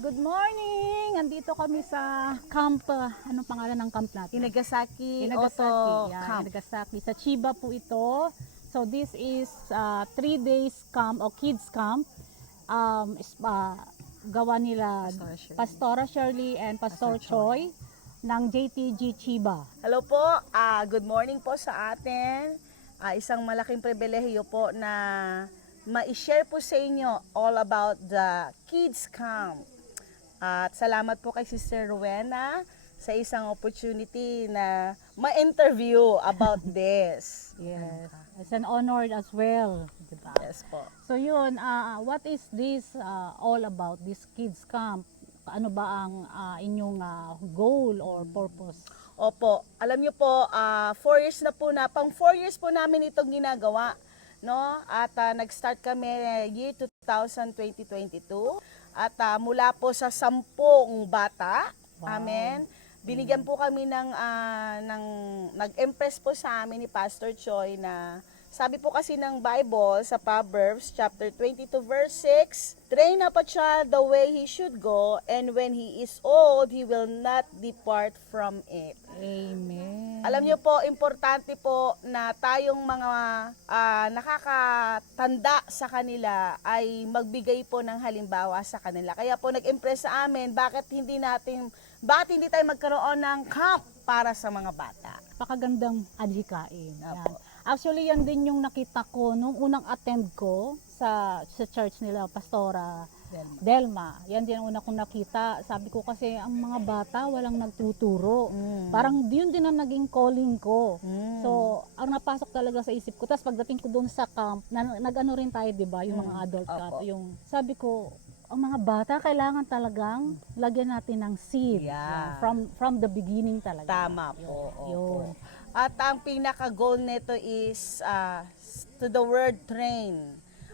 Good morning! Andito kami sa camp. Anong pangalan ng camp natin? Inagasaki Inagasaki. Auto Camp. Inagasaki. Sa Chiba po ito. So this is 3 days camp o kids camp. Gawa nila Pastora Shirley and Pastor Choi ng JTG Chiba. Hello po, good morning po sa atin. Isang malaking pribilehiyo po na ma-share po sa inyo all about the kids camp. At salamat po kay Sister Rowena sa isang opportunity na ma-interview about this. Yes, it's an honor as well. Diba? Yes po. So yun, what is this all about, this kids camp? Ano ba ang inyong goal or purpose? Opo, alam niyo po, 4 years na po pang 4 years po namin itong ginagawa. No? At nag-start kami year 2022. At mula po sa 10 bata, Wow. amen, binigyan po kami nag-impress po sa amin ni Pastor Choi na sabi po kasi ng Bible sa Proverbs chapter 22 verse 6, train up a child the way he should go, and when he is old, he will not depart from it. Amen. Alam niyo po, importante po na tayong mga nakakatanda sa kanila ay magbigay po ng halimbawa sa kanila. Kaya po nag-impress sa amin, bakit hindi tayo magkaroon ng camp para sa mga bata? Napakagandang adhikain. Yan. Opo. Actually, yan din yung nakita ko nung unang attend ko sa church nila, Pastora Delma. Yan din ang una kong nakita. Sabi ko kasi, ang mga bata walang nagtuturo. Parang yun din ang naging calling ko. So, ang napasok talaga sa isip ko. Tapos pagdating ko doon sa camp, nag-ano rin tayo, di ba? Yung mga adult camp. Opo. Yung, sabi ko, ang mga bata kailangan talagang lagyan natin ng seed. Yeah. From the beginning talaga. Tama po. Opo. Yun. At ang pinaka-goal nito is to the word train.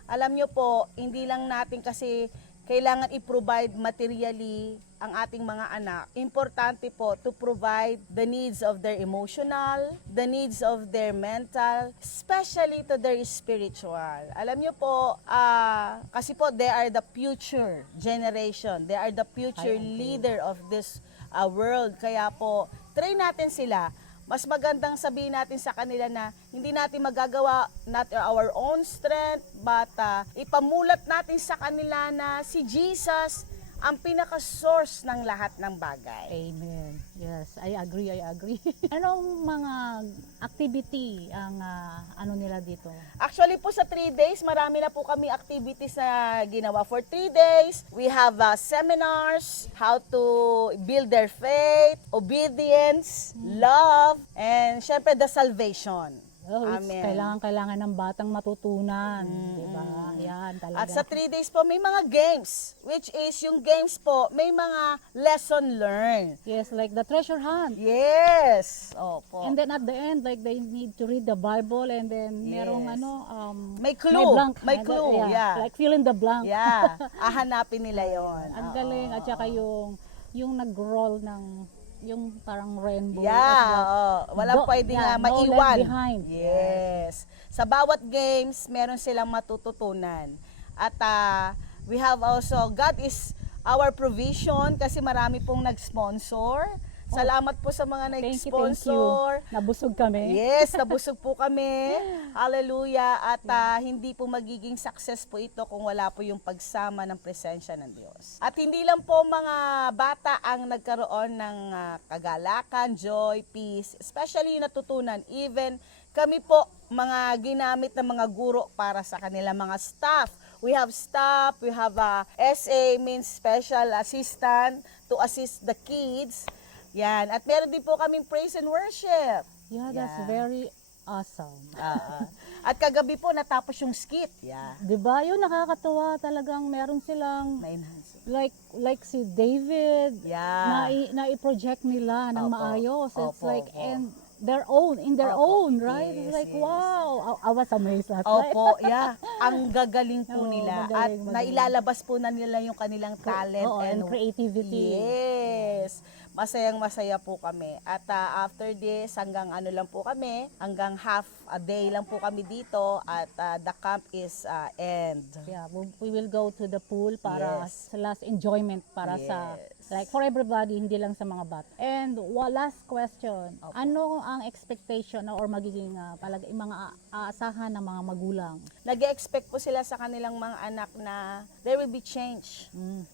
Alam nyo po, hindi lang natin kasi kailangan i-provide materially ang ating mga anak. Importante po to provide the needs of their emotional, the needs of their mental, especially to their spiritual. Alam nyo po, kasi po they are the future generation. They are the future leader of this world. Kaya po, train natin sila. Mas magandang sabihin natin sa kanila na hindi natin magagawa not our own strength, but ipamulat natin sa kanila na si Jesus ang pinaka-source ng lahat ng bagay. Amen. Yes, I agree. Anong mga activity ang ano nila dito? Actually po sa 3 days, marami na po kami activities na ginawa. For 3 days, we have seminars, how to build their faith, obedience, love, and syempre the salvation. Oh, Amen. Kailangan ng batang matutunan, di ba? Yan talaga. At sa 3 days po, may mga games, which is yung games po, may mga lesson learned. Yes, like the treasure hunt. Yes. Opo. And then at the end, like they need to read the Bible, and then merong Yes. May may clue. blank. May clue, yeah. Like fill in the blank. Yeah. Ahanapin nila yon. Ang galing. At saka yung nag-roll ng yung parang rainbow. Yeah, as well. walang Do- pwedeng yeah, no maiwan. left behind. Yes. Sa bawat games, meron silang matututunan. At we have also, God is our provision kasi marami pong nag-sponsor. Salamat po sa mga Thank you. nag-sponsor. Nabusog kami. Yes, nabusog po kami. Hallelujah. At hindi po magiging success po ito kung wala po yung pagsama ng presensya ng Diyos. At hindi lang po mga bata ang nagkaroon ng kagalakan, joy, peace, especially yung natutunan. Even kami po, mga ginamit ng mga guro para sa kanila, mga staff. We have staff, we have SA, means special assistant to assist the kids. Yan. At meron din po kaming praise and worship. Yeah, that's Yeah. very awesome. At kagabi po natapos yung skit. Yeah. 'Di ba? Yun nakakatuwa talagang meron silang Na-enhance. like si David Yeah. na i-project nila ng Opo. maayos. It's Opo, like opo. and their own, right? It's Yes, like yes. wow. I was amazed last night. Opo, yeah. Ang gagaling po Oo, nila. magaling, At magaling. nailalabas po na nila yung kanilang talent Oo, and creativity. Yes. masayang-masaya po kami. At after this, hanggang ano lang po kami, hanggang half a day lang po kami dito at the camp is end. Yeah, we will go to the pool para Yes. sa last enjoyment para sa like for everybody, hindi lang sa mga bata. And last question, Opo. ano ang expectation or magiging mga aasahan ng mga magulang? Nag-expect po sila sa kanilang mga anak na there will be change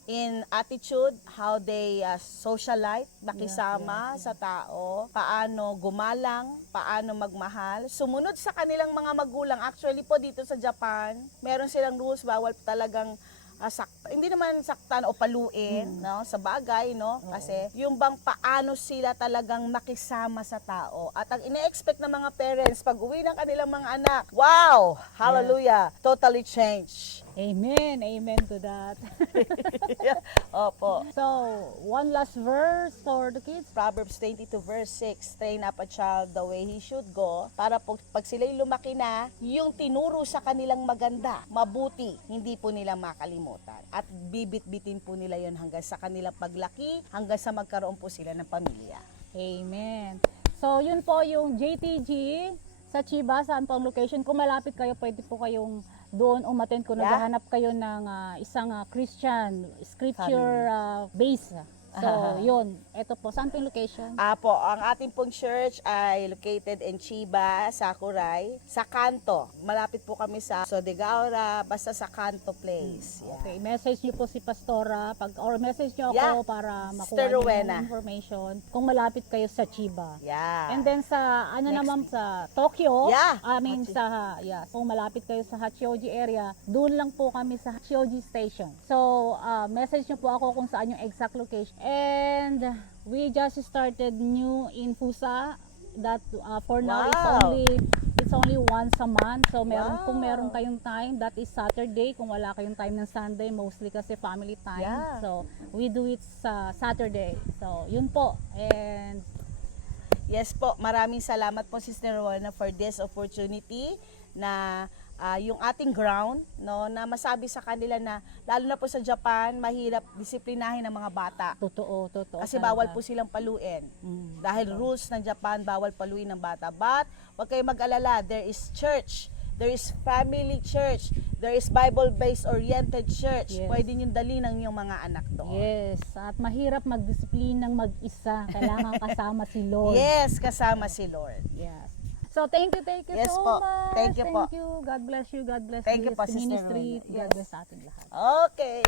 in attitude, how they socialize, makisama sa tao, paano gumalang, paano magmahal, sumunod sa kanilang mga magulang. Actually po dito sa Japan, meron silang rules, bawal talagang hindi naman saktan o paluin, no, sa bagay, no, kasi yung bang paano sila talagang makisama sa tao. At ang ine-expect ng mga parents pag uwi ng kanilang mga anak, wow, hallelujah, totally change. Amen, amen to that. Opo. So, one last verse for the kids. Proverbs 22 verse 6, train up a child the way he should go, para pag sila'y lumaki na, yung tinuro sa kanilang maganda, mabuti, hindi po nila makalimutan. At bibit-bitin po nila yon hanggang sa kanilang paglaki, hanggang sa magkaroon po sila ng pamilya. Amen. So, yun po yung JTG sa Chiba, saan po ang location. Kung malapit kayo, pwede po kayong doon umattend kung naghahanap kayo ng isang Christian scripture base. So, yun. Ito po. Saan po yung location? Apo, ang ating pong church ay located in Chiba, Sakurai, sa Kanto. Malapit po kami sa Sodegaura, basta sa Kanto Place. Yeah. Okay, message niyo po si Pastora or message niyo ako para makuha Sister niyo Rowena. yung information kung malapit kayo sa Chiba. Yeah. And then sa naman sa Tokyo, Yeah. kung malapit kayo sa Hachioji area, doon lang po kami sa Hachioji station. So, message niyo po ako kung saan yung exact location. And we just started new in Fusa that for now Wow. it's only once a month. So kung Wow. meron kayong time, that is Saturday. Kung wala kayong time ng Sunday, mostly kasi family time. Yeah. So we do it sa Saturday. So yun po. And Yes po, maraming salamat po Sister Rowena for this opportunity na yung ating ground, no, na masabi sa kanila na lalo na po sa Japan, mahirap disiplinahin ng mga bata. totoo. Kasi talaga. bawal po silang paluin. Mm, Dahil rules ng Japan, bawal paluin ng bata. But, huwag kayong mag-alala, there is church, there is family church, there is Bible-based oriented church. Yes. Pwede nyo dali ng inyong mga anak doon. Yes, at mahirap magdisiplina ng mag-isa. Kailangan kasama si Lord. Yes, kasama si Lord. Yes. So thank you Yes so po. much. Thank you po. God bless you. God bless Thank you this po, Sister ministry. Rowena. God Yes. bless ating lahat. Okay.